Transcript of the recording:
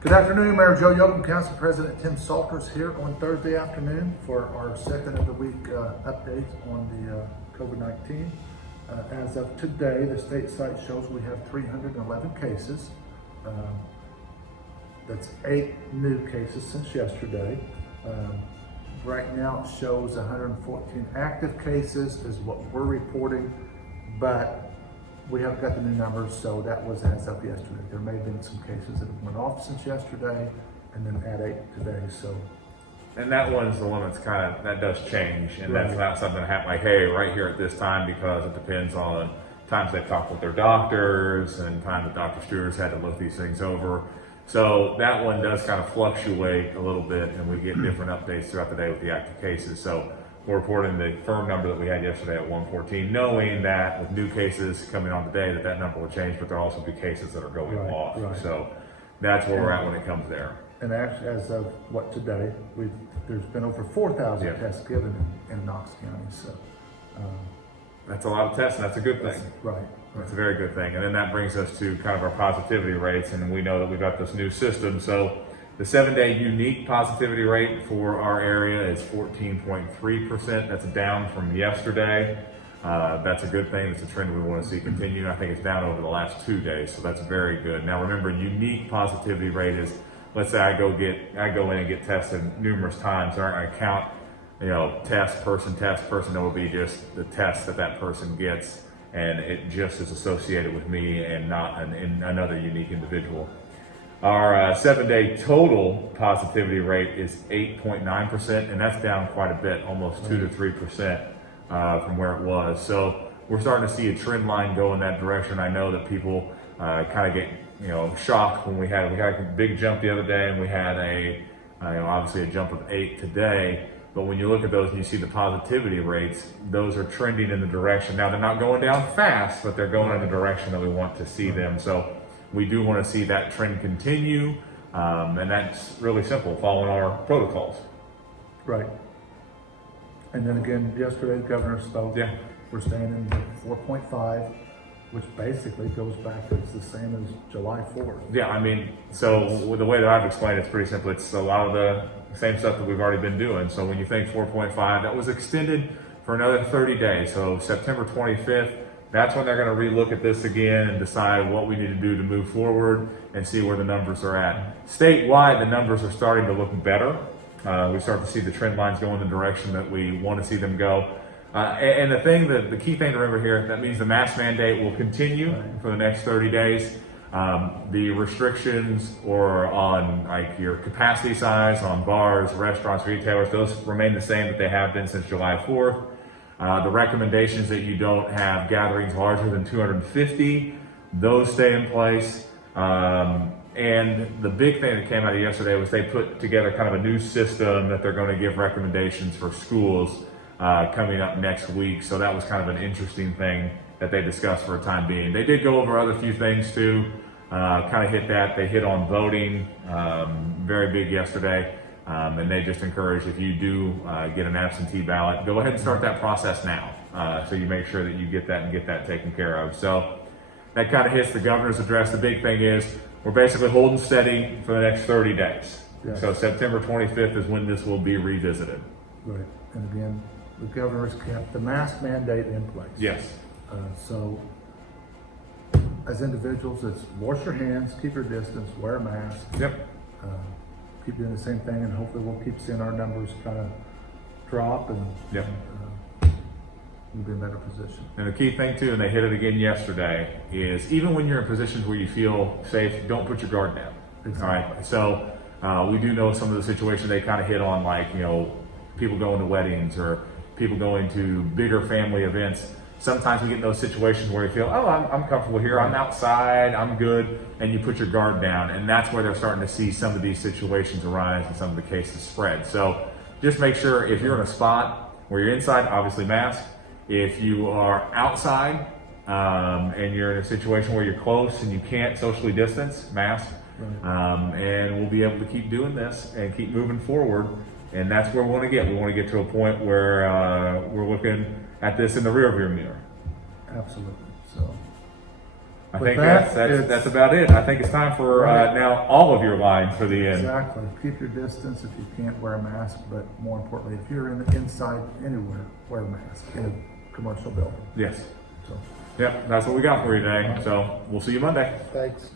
Good afternoon, Mayor Joe Yoakum, Council President Tim Salters here on Thursday afternoon for our second of the week update on the COVID-19. As of today, the state site shows we have 311 cases. That's 8 new cases since yesterday. Right now it shows 114 active cases is what we're reporting, but we haven't got the new numbers, so that was as of yesterday. There may have been some cases that have went off since yesterday, and then add 8 today, so. And that one's the one that's that does change, and Right. that's not something that happen like, hey, right here at this time, because it depends on times they've talked with their doctors and times the Dr. Stewart's had to look these things over. So that one does kind of fluctuate a little bit, and we get different updates throughout the day with the active cases. So we're reporting the firm number that we had yesterday at 114, knowing that with new cases coming on today, that number will change, but there'll also be cases that are going Right, off. right. So that's where we're at when it comes there. And actually, as of today, there's been over 4,000 Yeah. tests given in Knox County, so. That's a lot of tests, and that's a good thing. Right. That's a very good thing. And then that brings us to kind of our positivity rates, and we know that we've got this new system. So the 7-day unique positivity rate for our area is 14.3%. That's down from yesterday. That's a good thing. It's a trend we want to see continue. I think it's down over the last 2 days, so that's very good. Now remember, unique positivity rate is, let's say I go in and get tested numerous times. They're not going to count, test person. It will be just the test that person gets, and it just is associated with me and not another unique individual. Our 7-day total positivity rate is 8.9%, and that's down quite a bit, almost 2 to 3% from where it was. So we're starting to see a trend line go in that direction. I know that people kind of get shocked when we had a big jump the other day, and we had obviously a jump of 8 today. But when you look at those and you see the positivity rates, those are trending in the direction. Now they're not going down fast, but they're going in the direction that we want to see them. So we do want to see that trend continue, and that's really simple, following our protocols. Right. And then again, yesterday the governor spoke. Yeah. We're staying in 4.5, which basically goes back, it's the same as July 4th. Yeah, I mean, so the way that I've explained it's pretty simple. It's a lot of the same stuff that we've already been doing. So when you think 4.5, that was extended for another 30 days. So September 25th, that's when they're going to relook at this again and decide what we need to do to move forward and see where the numbers are at. Statewide, the numbers are starting to look better. We start to see the trend lines go in the direction that we want to see them go. And the key thing to remember here, that means the mask mandate will continue for the next 30 days. The restrictions or on like your capacity size on bars, restaurants, retailers, those remain the same that they have been since July 4th. The recommendations that you don't have gatherings larger than 250, those stay in place. And the big thing that came out of yesterday was they put together kind of a new system that they're going to give recommendations for schools coming up next week. So that was kind of an interesting thing that they discussed for a time being. They did go over other few things too, kind of hit that. They hit on voting, very big yesterday. And they just encourage, if you do get an absentee ballot, go ahead and start that process now. So you make sure that you get that and get that taken care of. So that kind of hits the governor's address. The big thing is we're basically holding steady for the next 30 days. Yes. So September 25th is when this will be revisited. Right. And again, the governor's kept the mask mandate in place. Yes. So as individuals, it's wash your hands, keep your distance, wear a mask. Yep. Keep doing the same thing, and hopefully we'll keep seeing our numbers kind of drop, and Yep. we'll be in a better position. And the key thing too, and they hit it again yesterday, is even when you're in positions where you feel safe, don't put your guard down. Exactly. All right. So we do know some of the situations they kind of hit on, like people going to weddings or people going to bigger family events. Sometimes we get in those situations where you feel, oh, I'm comfortable here, I'm outside, I'm good, and you put your guard down, and that's where they're starting to see some of these situations arise and some of the cases spread. So just make sure if you're in a spot where you're inside, obviously mask. If you are outside and you're in a situation where you're close and you can't socially distance, mask. Right. And we'll be able to keep doing this and keep moving forward. And that's where we want to get. We want to get to a point where we're looking at this in the rearview mirror. Absolutely. So I With think that, that's about it. I think it's time for now all of your lines for the end. Exactly. Keep your distance if you can't wear a mask, but more importantly, if you're in the inside anywhere, wear a mask in a commercial building. Yes. So, Yep, that's what we got for you today. So we'll see you Monday. thanks.